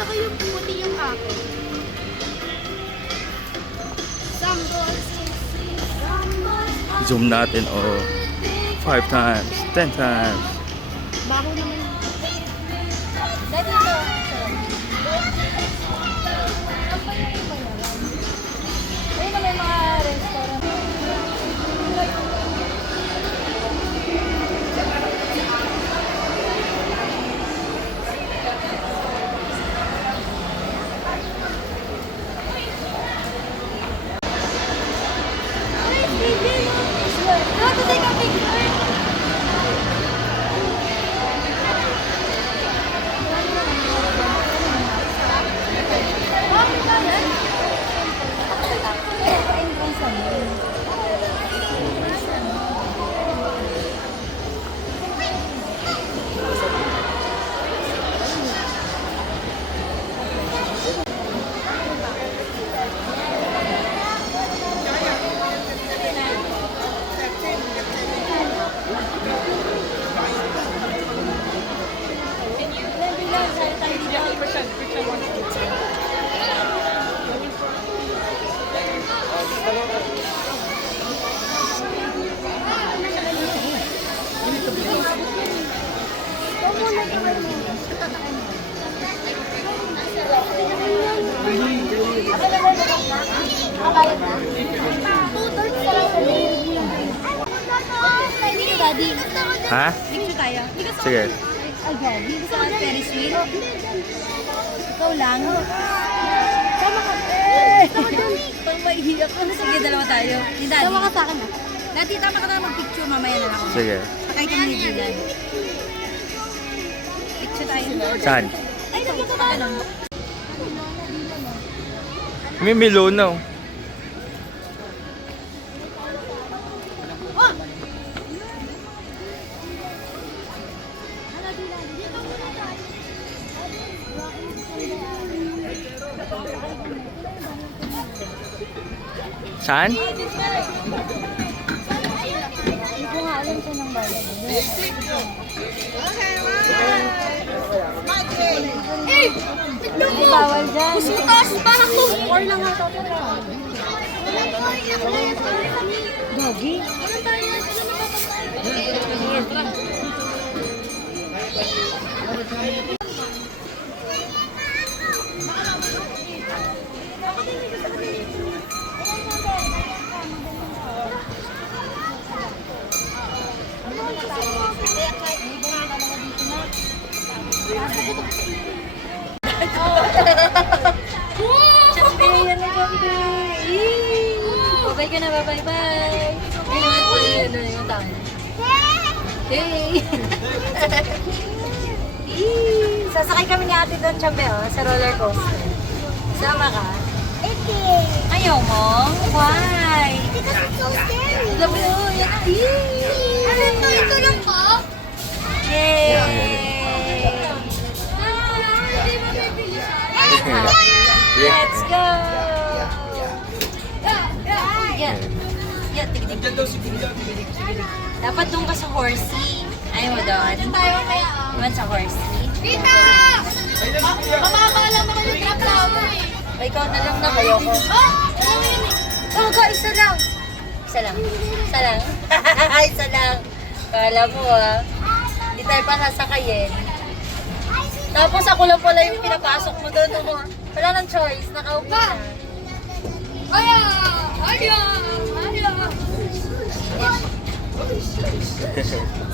Saka yung puti yung akin. Zoom natin, oh. 5 times, 10 times. Bago naman. Dati ito. Ayun na may mga restaurant. How to take a picture? Daddy, Ha? picture tayo. Sige. Ay, Daddy, gusto ka Ferris wheel? Ikaw lang. Sama ka. Pang maihiyak ko. Sige, dalawa tayo. Ni Daddy. Sama ka sa akin ah. Daddy, tama ka na mag-picture. Mamaya na lang. Sige. Sakay ka ni Dylan. Picture tayo. Saan? Ay, nakita ka lang. May Milono. Saan? Hindi ko nga alam siya ng bayan. Ay, bawal dyan. Taas pa ako. Or lang ang total. Doggy? Champion na gabi! Babay ka na, bye-bye! Ayun, yung tayo. Hey! Sasakay kami ni ate doon, Chambe, sa roller coaster. Sama ka? Ayaw mo? Why? Because it's so scary. Alam mo, yan ang Ito lang po. Yay! Hindi mo bibili siya. Let's go! Yeah. Yeah, tignan. Dapat doon ka sa horsey. Ayaw mo doon? Tayo kaya. Iwan sa horsey. Tita! Mababa lang ako yung trap flower eh. O, ikaw na lang na kayo ko. Baga, isa lang. Isa lang. Isa lang. Isa lang. Kala mo hindi tayo pa sasakayin. Tapos ako lang pala yung pinapasok mo doon. Wala nang choice. Nakaupo na. Aya! Aya! Aya!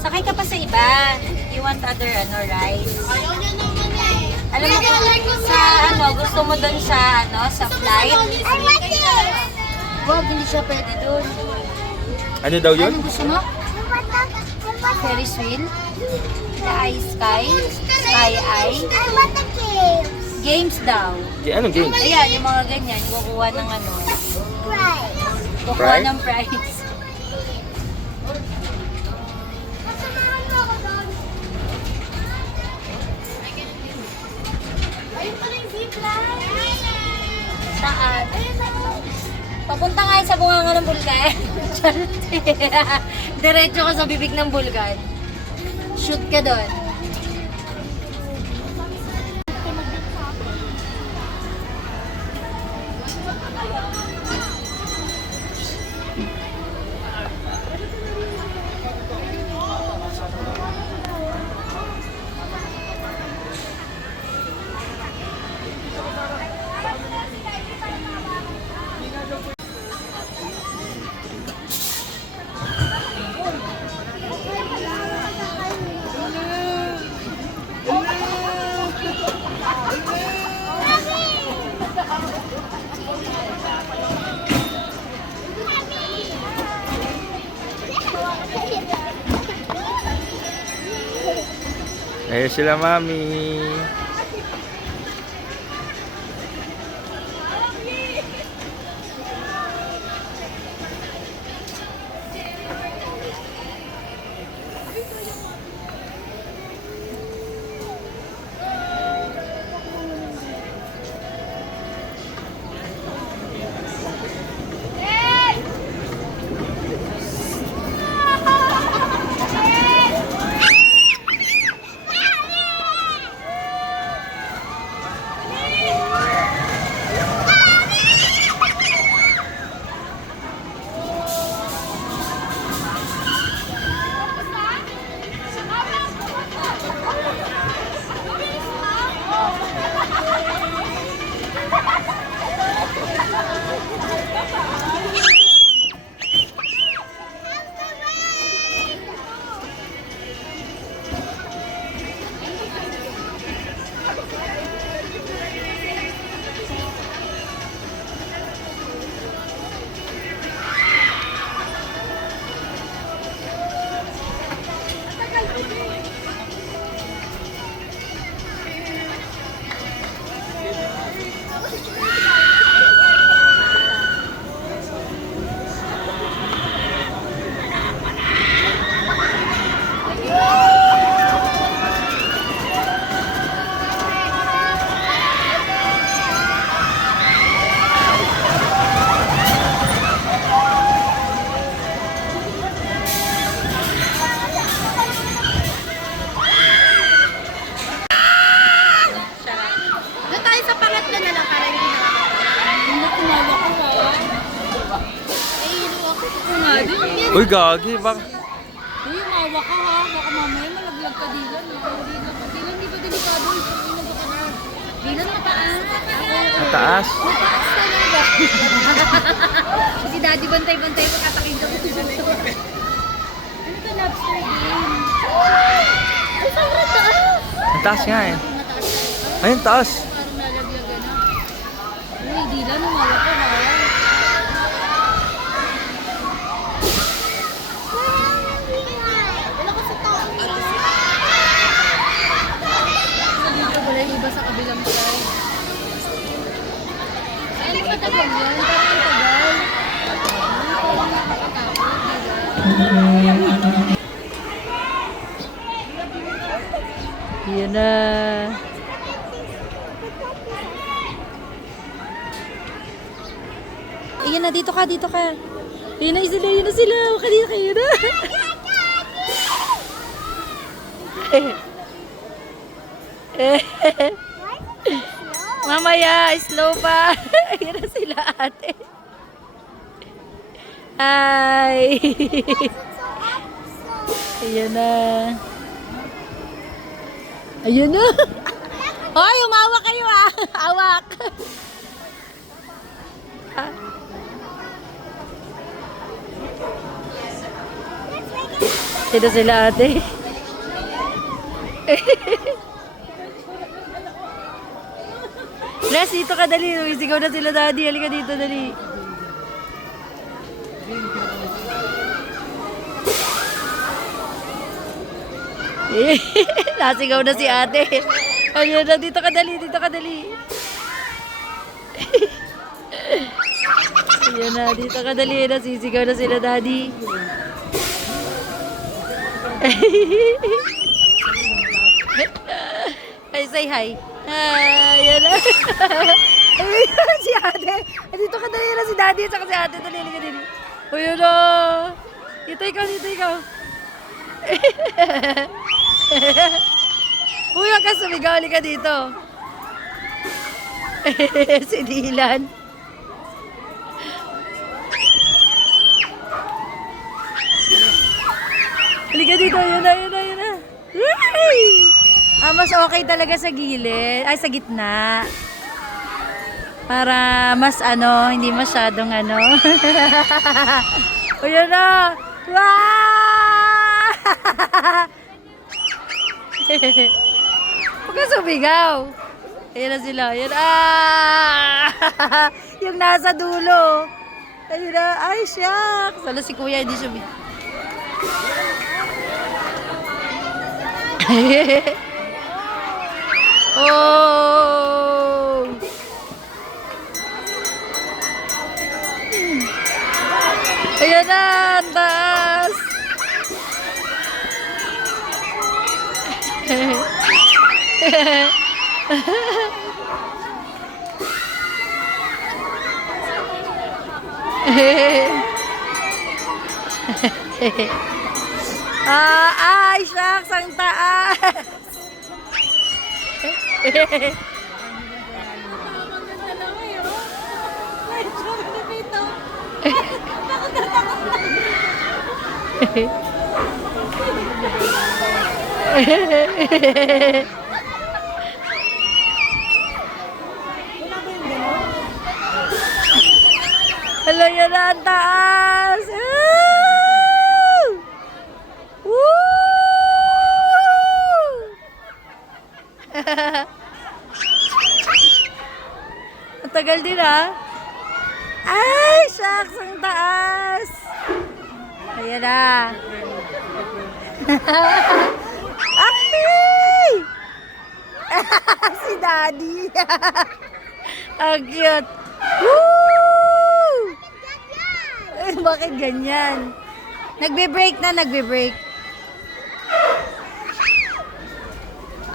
Sakay ka pa sa iba. You want other rides? Ayaw niya naman eh. Alam mo, sa gusto mo doon sa sa flight? I want this! Wag, hindi siya pwede doon. Ano daw yun? Ano gusto mo? Ferris wheel? The ice sky? Sky eye? I want the games. Games daw. Anong game? Ayan, yung mga ganyan. Kukuha ng Right. Kukuha Prize? ng prize. Kasamahan mo ako doon. Ayun pala yung zipline. Saan? Ayun na. Papunta nga sa bunganga ng bulkan. Diretso ka sa bibig ng bulkan. Shoot ka doon. Ayun sila, mami. Doon tayo sa pangatlo na lang para hindi na. Hindi kumawa ko ha. Ay, hilo ako. Oo nga, doon yan. Uy, gagi. Bak Uy, umawa ka ha. Baka mamaya malaglag ka dilan. Dilan, di ba delikado? Inago ka na. Dilan, mataas. mataas. Mataas talaga. Si Daddy bantay-bantay ko katakin ka. Ano to, lobster game? Ay, sobrang taas. Ang taas nga eh. Mataas talaga. Ayun, taas. Parang nalaglagan na. Uy, Dilan, umawa ka ha. Wala ka sa taas. Dito wala yung iba sa kabilang side. Ay, matagal yan. Parang ang tagal. Parang nakakatakot. Yan na. Ayan na, dito ka, dito ka. Ayan na sila, ayan na sila. Kanina kayo na. Mamaya, slow pa. Ayan na sila, ate. Hi. Ayan na. Ayan na. Hoy, umawak kayo ah. Awak. Sino sila ate? Les, dito ka dali. Isigaw na sila daddy. Halika dito dali. Nasigaw na si ate. Ayun na, dito ka dali, dito ka dali. Ayun na, dito ka dali. Nasisigaw na sila daddy. Ay, say hi. Hi, ayan na. Ayun si ate. Dito ka dali na si daddy at si ate. Dali, dali, dali. Ayun na. Dito ikaw, dito ikaw. Uy, huwag ka sumigaw. Halika dito. Si Dylan. Halika dito. Yun na, yun na, yun na. Mas okay talaga sa gilid. Ay, sa gitna. Para mas hindi masyadong O, yun na. Wow! Huwag ka sumigaw. Ayan na sila. Ayan. Yung nasa dulo. Ayun na. Ay, shucks. Sala si kuya, hindi sumigaw. Oh! Ayan na, ang taas! Ay, shucks, ang taas! Hala, yan na ang taas! Woo! Woo! Ang tagal din ah. Ay, shucks, ang taas! Ayan na. Ay! Si Daddy. Ang cute. Woo! Bakit ganyan? Nagbe-break na, nagbe-break.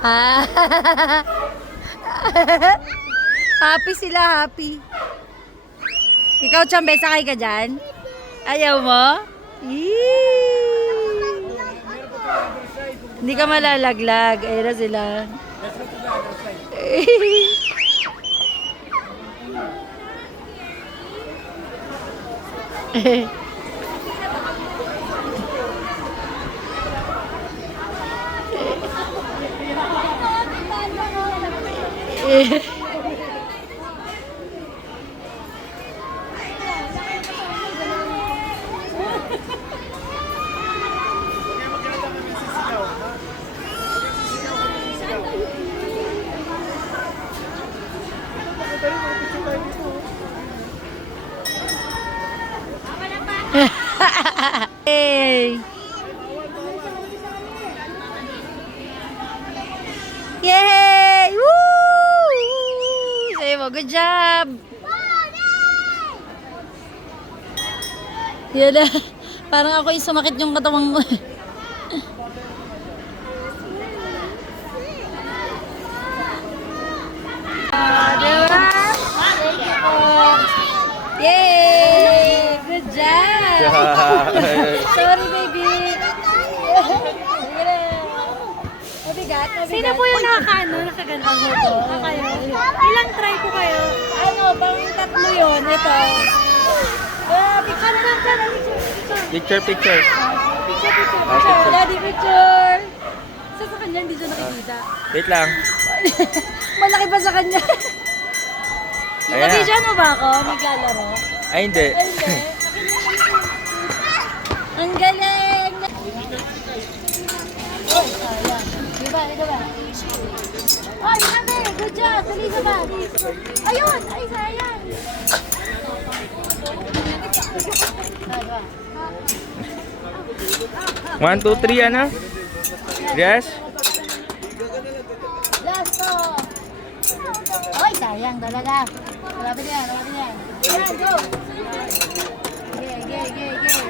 Ah. Happy sila, happy. Ikaw, Chambe, sakay ka dyan? Ayaw mo? Yee! Hindi ka malalaglag. Ayun na sila. Hey! Yay! Woo! Say mo, good job! Yan na. Parang ako yung sumakit yung katawang mo. Diba? Yay! Good job! Sorry, baby. Mabigat, mabigat. Sino po yung nakagandang hoto? Kayo? Ilang try po kayo? Ano, pang tatlo yun. Ito. Picture, picture. Daddy picture. Sa kanya, hindi siya nakikita. Wait lang. Malaki pa sa kanya. Ayan. Nabidyan mo ba ako? Maglalaro? Ay, hindi. Ay, hindi. Ang galing! Oh, ayan. Diba, diba? Oh, yun na, good job! Dali ka ba? Ayun! Ay, sayang! One, two, three, ano? Yes? Last to! Ay, sayang talaga. Malapit yan, malapit yan. Ayan, go! Gay, gay, gay, gay.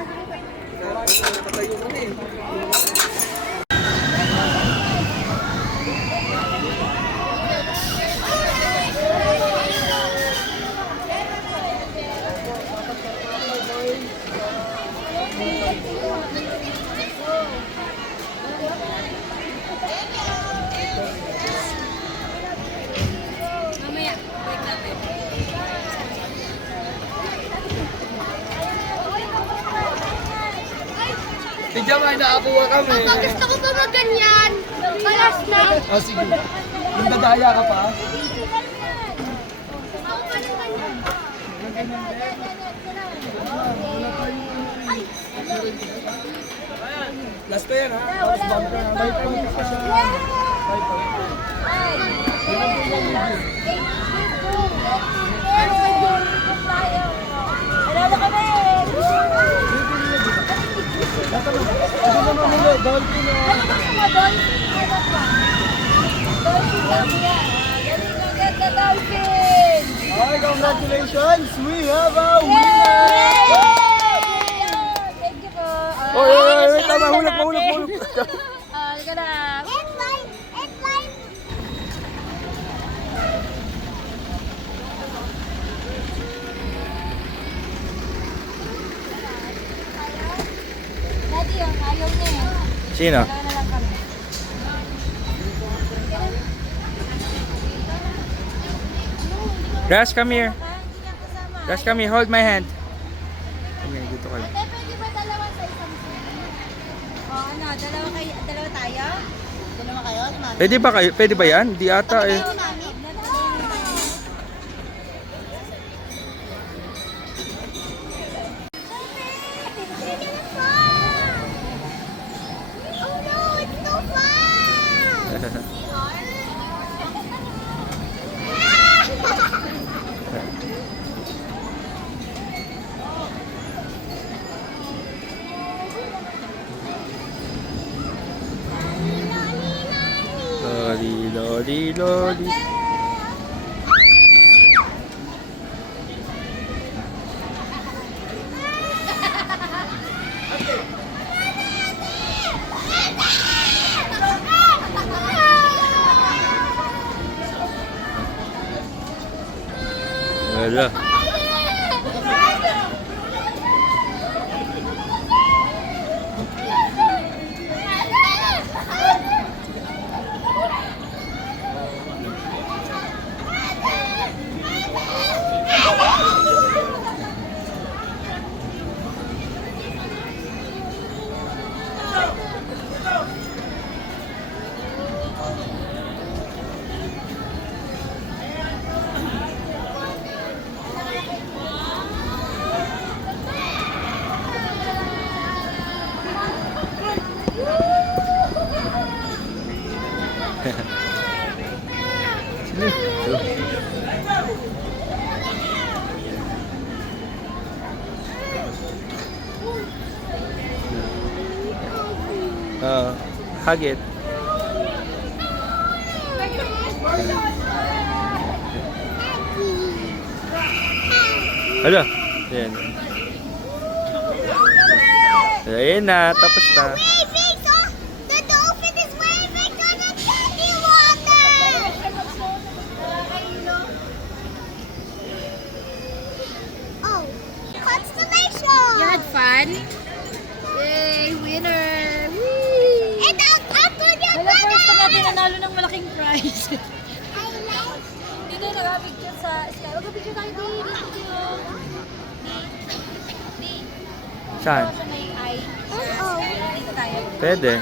Mamaya, break natin. Tigyan mo, naakuha kami. Papa, gusto ko pa mag-ganyan. Palas na. O sige. Yung dadaya ka pa. Ako pa ng ganyan. Last ko yan ha. Tapos bumper na. Bye po. Bye po. Alala kami! Ito naman ulit. Dolphin o. Ano gusto mo, Dolphin? Ganda dolphin! Okay, congratulations! We have a Yay! winner! Thank you po. Wait, tama, hulog. Halika na. Daddy, ayaw niya eh. Sino? Kailangan na lang kami. Ras, come here. Hindi niya kasama. Ras, come here. Hold my hand. Come here, dito kayo. Ate, pwede ba dalawa sa isang seat? O ano, dalawa tayo? Dalawa kayo? Mami? Pwede ba kayo? Pwede ba yan? Di ata eh. Mami? Lodi. Wala. Hug it. Hala. Ayan. Ayan na. Tapos na. The dolphin is waving to the teddy water. Oh, constellation. You had fun? Yay, winner! Whee! And ako yung Wala, first na natin nanalo ng malaking prize. I like Dito, naka-picture sa sky. Huwag ka-picture tayo dito. Saan? Sa may eye. Oh. Dito tayo. Pwede.